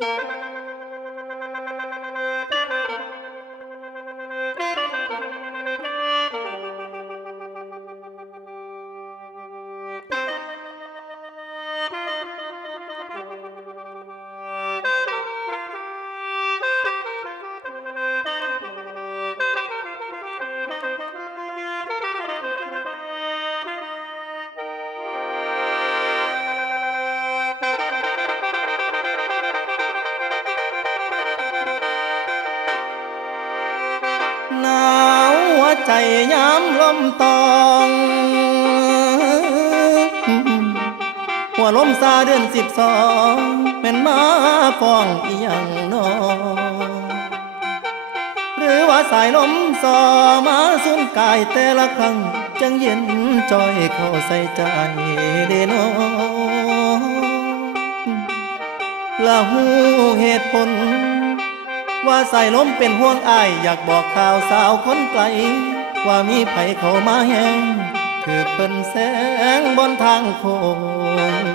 หนาวหัวใจย้ำลมตองหัวลมซาเดือน12เป็นมาฟ้องอีหยังนอหรือว่าสายลมซอมาสุนกายแต่ละครั้งจังเย็นจอยเข้าใส่ใจเดนอละหูเหตุผลว่าสายลมเป็นห่วงอ้ายอยากบอกข่าวสาวคนไกลว่ามีไผเข้ามาแห้งถือเป็นแสงบนทางโค้ง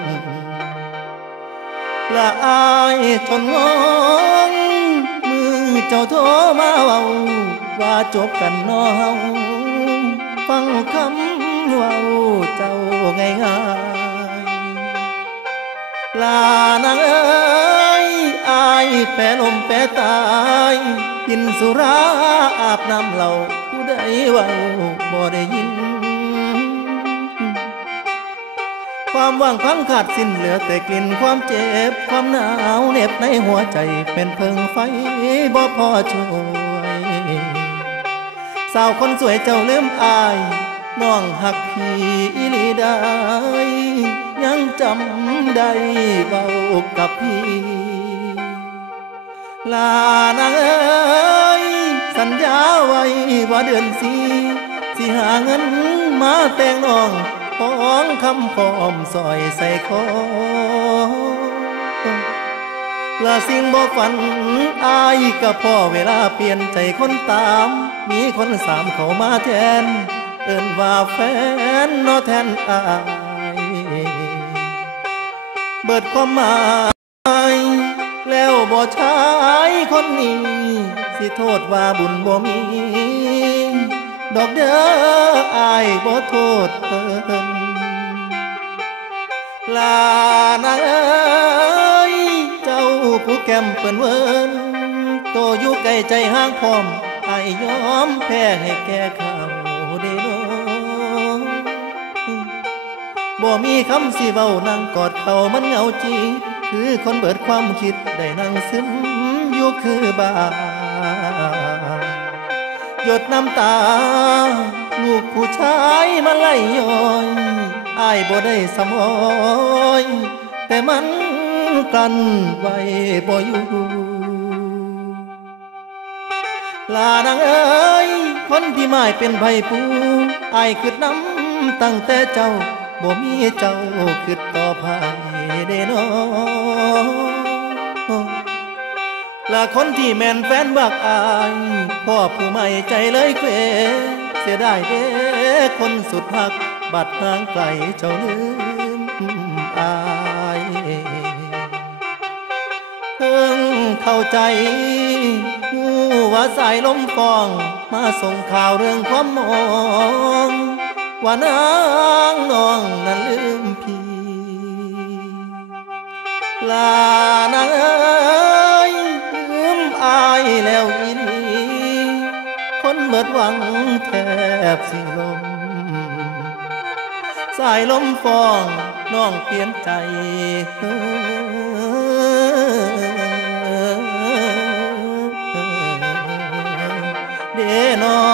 ละอายจนงงมือเจ้าโทรมาเว้าว่าจบกันน้อเฮาฟังคำเว้าเจ้าง่ายๆลานางเอ้ยอายแปรลมแปรตายกินสุราอาบน้ำเหล้าผู้ใดเว้าบ่ได้ยินความว่างพังขาดสิ้นเหลือแต่กลิ่นความเจ็บความหนาวเหน็บในหัวใจเป็นเพิงไฟบ่พอช่วยสาวคนสวยเจ้าลืมอายน้องหักพี่อีหลีได้ยังจำได้เบากับพี่ลานางเอ้ยสัญญาไว้ว่าเดือน4สิหาเงินมาแต่งน้องของคำพร้อมซอยใส่คอละสิ่งบ่ฝันอายก็พอเวลาเปลี่ยนใจคนตามมีคน3เข้ามาแทนเอิ้นว่าแฟนนอแทนอายเบิดความหมายแล้วบ่ชายคนนี้สิโทษว่าบุญบ่มีดอกเด้ออายบ่โทษเพิ่นลานางเอ้ยเจ้าผู้แก้มเปิ้นเวินโตอยู่ใกล้ใจห่างพร้อมอายยอมแพ้ให้แก่เขาเด้อบ่มีคำสิเว้านั่งกอดเขามันเหงาจีคือคนเบิดความคิดได้นั่งซึมอยู่คือบาหยดน้ำตาลูกผู้ชายมาไล่ย้อยอ้ายบ่ได้สมอยแต่มันกลั้นไว้บ่อยู่ลานางเอ้ยคนที่หมายเป็นไผปูอ้ายคิดน้ำตั้งแต่เจ้าบ่มีเจ้าคิดต่อไผเด้น้อละคนที่แม่นแฟนบักอายพ่อผู้ไม่ใจเลยเกวเสียได้เด้คนสุดหักบัดห่างไกลเจ้าลืมอายเพิ่งเข้าใจหูว่าสายลมฟองมาส่งข่าวเรื่องความมองว่านางน้องนั้นลืมพี่ลานางเอ้ยลืมอายแล้วอีนีคนเบิดหวังแทบสิลมสายลมฟองน้องเปลี่ยนใจเด้น้อ